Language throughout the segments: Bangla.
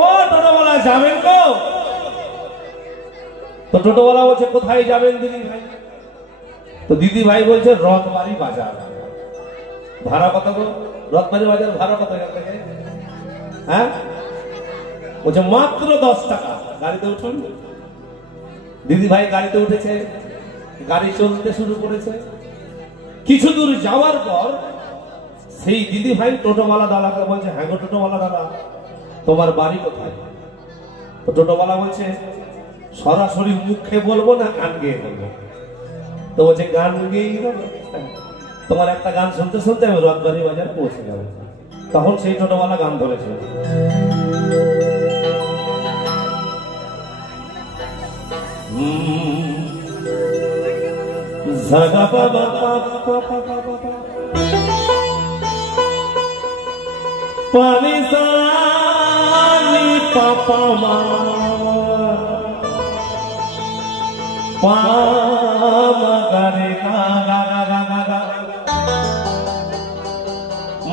ও টোটোওয়ালা যাবেন গো? তো টোটোওয়ালা বলছে কোথায় যাবেন দিদি ভাই? তো দিদি ভাই বলছে রথবাড়ি বাজার। ভাড়া কত গো? রথবাড়ি বাজার ভাড়া কত এখান থেকে? হ্যাঁ, বলছে মাত্র 10 টাকা। গাড়িতে উঠুন। দিদি ভাই গাড়িতে উঠেছে, গাড়ি চলতে শুরু করেছে। কিছু দূর যাওয়ার পর সেই দিদি ভাই টোটোওয়ালা দাদাকে বলছে, হ্যাঁ গো টোটোওয়ালা দাদা, তোমার বাড়ি কোথায়? তো টোটোওয়ালা বলছে, সরাসরি মুখে বলবো না গান গেয়ে বলবো? তো বলছে গান গেয়েই বলো। তোমার একটা গান শুনতে শুনতে আমি রথবাড়ি বাজার পৌঁছে যাবো। তখন সেই টোটোওয়ালা গান ধরেছিল। জাগা বাবা পানি সানি পাপা মা পামা গারে গা গা গা গা গা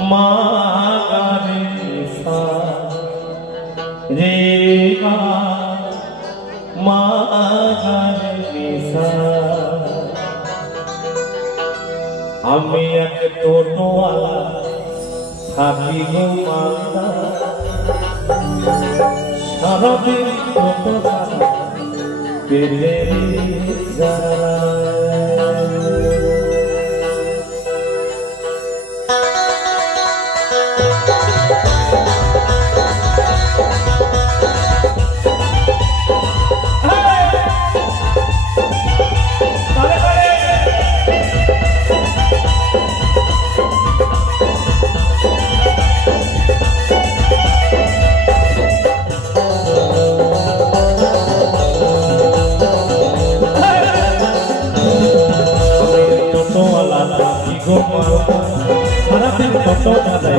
মা গারে সা রে গা মা গারে সা। আমি এক টোটোওয়ালা থাকি গো মালদা, সারাদিন টোটো চালা পেলে যারা। সারাদিন টোটো চালাই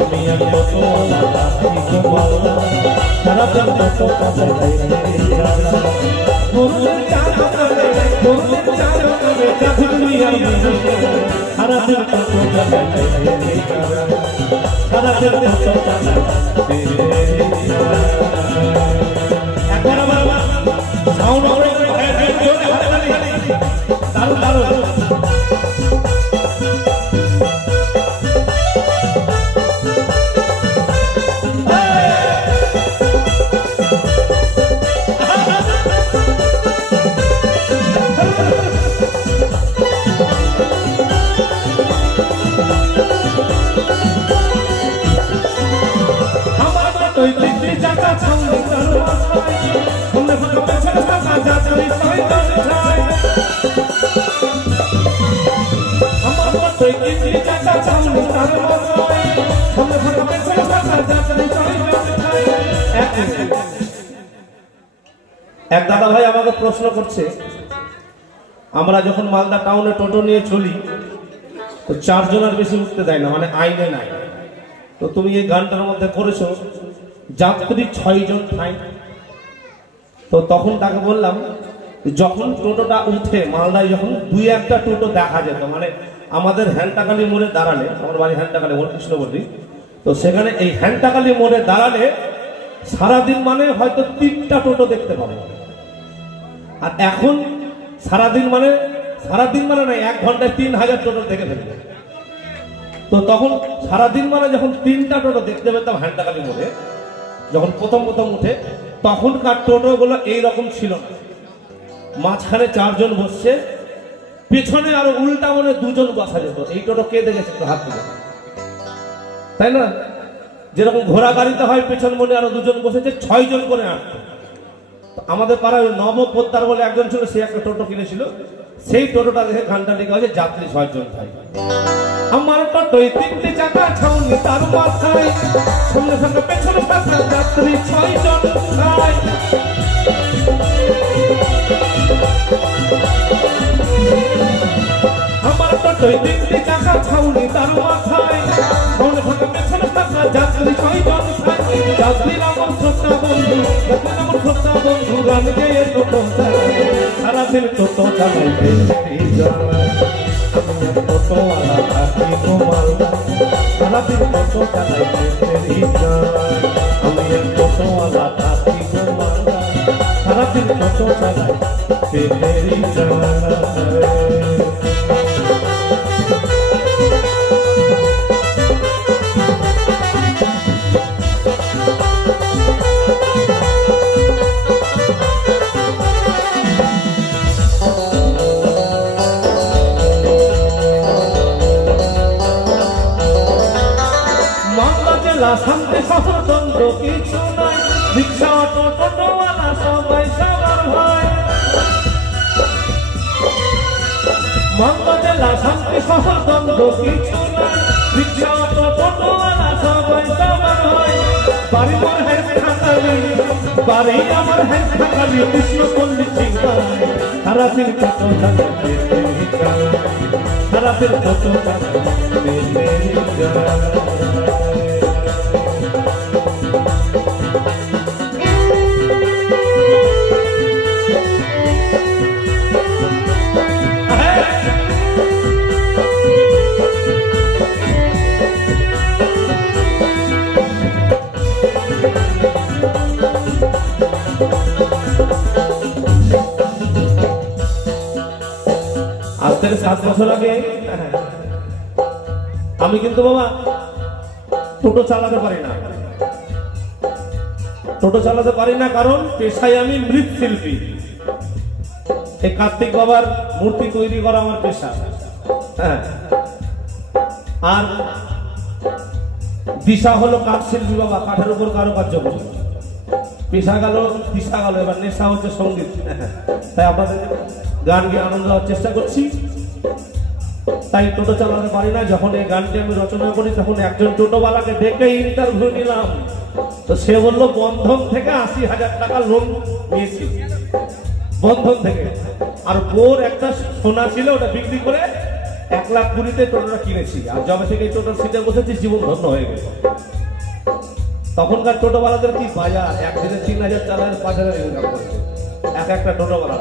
আমি আর টোটোওয়ালা সারাদিন টোটো চালাই সারাদিন টোটো চালাই সারাদিন টোটো চালাই। এখন আমার সাউন্ড দারুণ দারুণ। এক দাদা ভাই আমাকে প্রশ্ন করছে, আমরা যখন মালদা টাউনে টোটো নিয়ে চলি তো 4 জনের বেশি উঠতে দেয় না, মানে আইনে নাই। তো তুমি এই গানটার মধ্যে করেছো যাত্রী 6 জন ঠাই। তো তখন তাকে বললাম, যখন টোটোটা উঠে মালদায় যখন 2-1টা টোটো দেখা যেত, মানে আমাদের হ্যান্টাকালি মোড়ে দাঁড়ালে, আমার বাড়ি হ্যান্টাকালি মোড় কৃষ্ণবর্তী, তো সেখানে এই হ্যান্টাকালি মোড়ে দাঁড়ালে সারাদিন মানে হয়তো 3টা টোটো দেখতে পাবো। আর এখন সারাদিন মানে না 1 ঘন্টায় 3000 টোটো দেখে ফেলবে। তো তখন সারাদিন মানে যখন 3টা টোটো দেখতে পেতাম হ্যান্টাকালি মোড়ে, যখন প্রথম উঠে, তখনকার টোটো গুলো এইরকম ছিল না। মাঝখানে 4 জন বসছে, পেছনে আরো উল্টা মনে 2 জন বসা যেত। এই টোটো কে দেখেছে হাত তুলে, তাই না? যেরকম ঘোড়া গাড়িতে হয় পেছন মনে আরো 2 জন বসেছে, 6 জন করে আঁটতো। আমাদের পাড়ায় নব পোদ্দার বলে একজন ছিল, সে একটা টোটো কিনেছিল। সেই টোটোটা দেখে গানটা লেখা হয়েছে যাত্রী 6 জন ঠাই। আমার টোটোয় 3টে চাকা ছাউনি তার মাথায়, সামনে সামনে পেছনে পাশে যাত্রী 6 জন ঠাই। আমার টোটোয় 3টে চাকা ছাউনি তার মাথায়, সামনে সামনে পেছনে পাশে যাত্রী 6 জন ঠাই। যাত্রীর আমার শ্রদ্ধা বন্ধু, যাত্রীর আমার শ্রদ্ধা বন্ধু, গান গেয়ে টোটো চালাই, সারাদিন টোটো চালাইতে যাই। টোটোওয়ালা থাকি গো মালদা, সারাদিন টোটো চালাই পেটেরই চাই। আমি এক টোটোওয়ালা থাকি গো মালদা, সারাদিন টোটো চালাই পেটেরই চাই। শান্তি সহচন্দ্র কিছু নাই, রিক্সা অটো টোটোওয়ালা সবাই সবার ভাই। মালদা জেলা শান্তি সহচন্দ্র কিছু নাই, রিক্সা অটো টোটোওয়ালা সবাই সবার ভাই। বাড়ি মোর হ্যাঁ খাতালি, বাড়ি আমার হ্যাঁ খাতালি, কৃষ্ণ পল্লী সিংহাই। সারাদিন টোটো চালাই পেটেরই চাই, সারাদিন টোটো চালাই পেটেরই চাই। আজ থেকে 7 বছর আগে আমি কিন্তু বাবা টোটো চালাতে পারি না, টোটো চালাতে পারি না, কারণ পেশায় আমি মৃৎশিল্পী। এই কার্তিক বাবার মূর্তি তৈরি করা আমার পেশা। হ্যাঁ, আর দিশা হলো কাঠ শিল্পী বাবা, কাঠের উপর কারুকার্য করি। পেশা গেল, দিশা গেল, এবার নেশা হচ্ছে সঙ্গীত। তাই আপনাদের গান গিয়ে আনন্দ দেওয়ার চেষ্টা করছি। তাই টোটো চালাতে পারি না। যখন এই গানটি আমি রচনা করি তখন একজন টোটোওয়ালাকে ডেকে ইন্টারভিউ নিলাম। তো সে বলল বন্ধন থেকে 80,000 টাকা লোন নিয়েছি, বন্ধন থেকে। আর বোর একটা সোনা ছিল, ওটা বিক্রি করে 1,20,000-তে টোটোটা কিনেছি। আর যবে থেকে এই টোটোর সিটে বসেছি জীবন ধন্য হয়ে গেছে। তখনকার টোটোওয়ালাদের কি বাজার, একদিনে 3,000, 4,000, 5,000 ইনকাম করছে একটা টোটোওয়ালা।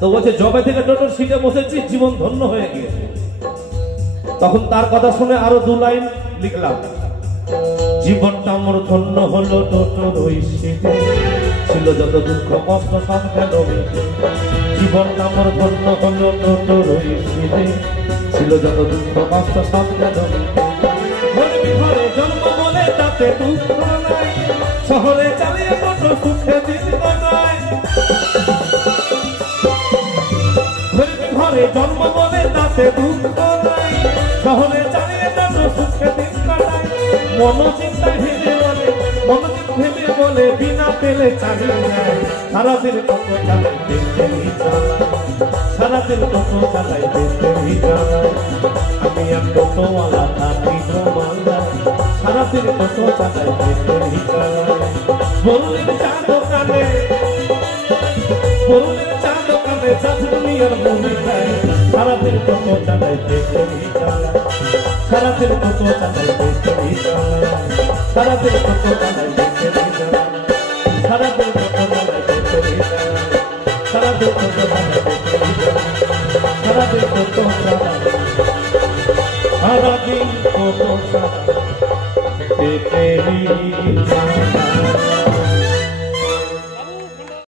তো বলছে যবে থেকে টোটোর সিটে বসেছি জীবন ধন্য হয়ে গিয়েছে। তখন তার কথা শুনে আরো 2 লাইন লিখলাম। জীবনটা আমার ধন্য হলো টোটোর ওই সিটে, ছিল যত দুঃখ কষ্ট সব গেল মিটে। জীবনটা আমার ধন্য হলো টোটোর ওই সিটে, ছিল যত দুঃখ কষ্ট সব গেল মিটে। ঘরে জন্ম বলে তাতে দুঃখ নাই, শহরে চালিয়ে টোটো সুখে দিন কাটায়। ঘরে জন্ম বলে তাতে দুঃখ নাই, শহরে চালিয়ে টোটো সুখে দিন কাটায়। মনোচিন্তা ভেবে বলে, মনোচিন্তা ভেবে বলে বিনা পেলে চালিয়ে যায়। সারাদিন টোটো চালাই পেটেরই চালাই, সারাদিন টোটো চালাই পেটেরই চালাই। আমি এক টোটোওয়ালা থাকি গো মালদা, সারাদিন টোটো চালাই পেটেরই চালাই। বললেন চা দোকানে, বললেন চা দোকানে সাথ দুনিয়ার মনে খায়। সারাদিন টোটো চালাই পেটেরই চালাই, সারাদিন টোটো চালাই পেটেরই চালাই, সারাদিন টোটো চালাই পেটেরই চালাই, সারাদিন টোটো চালাই পেটেরই চালাই, সারাদিন টোটো চালাই পেটেরই চালাই, সারাদিন টোটো চালাই, সারাদিন